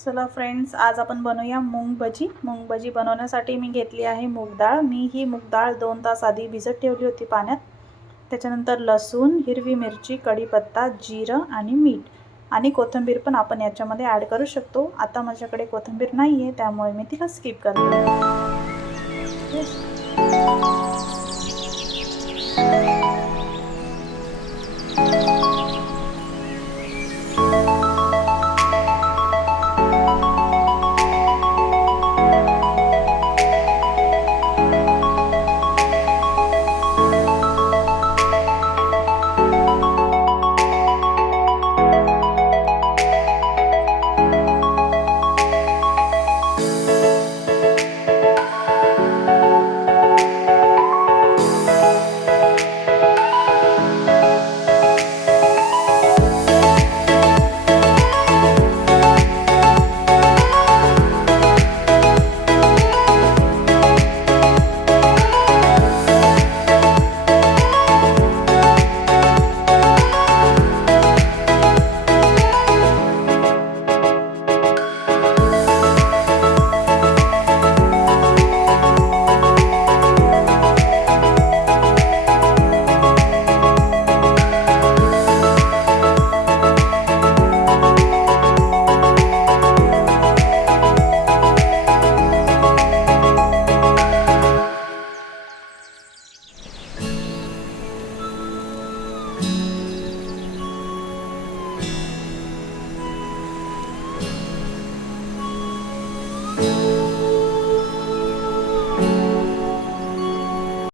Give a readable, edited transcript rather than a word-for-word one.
चला फ्रेंड्स, आज आपण बनवूया मूग भजी। मूग भजी बनवण्यासाठी मी घेतली आहे मूग डाळ। मी ही मूग डाळ 2 तास आधी भिजत ठेवली होती पाण्यात। त्याच्यानंतर लसूण, हिरवी मिरची, कढीपत्ता, जिरं आणि मीठ आणि कोथिंबीर पण आपण याच्यामध्ये ॲड करू शकतो। आता माझ्याकडे कोथिंबीर नाही आहे, त्यामुळे मी तिला स्किप करते।